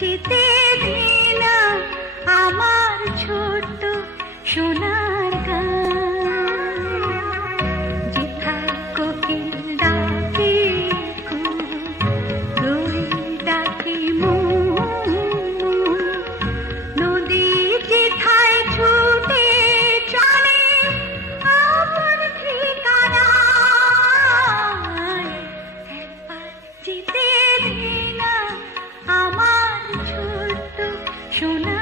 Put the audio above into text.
যেতে দে না আমার ছোট্ট সোনার গান। যেথায় কোকিল ডাকে রই ডাকে নদী যেথায় ছুটে চলে আপন ঠিকানায়, একবার যেতে দে না আমার ছোট্ট সোনা।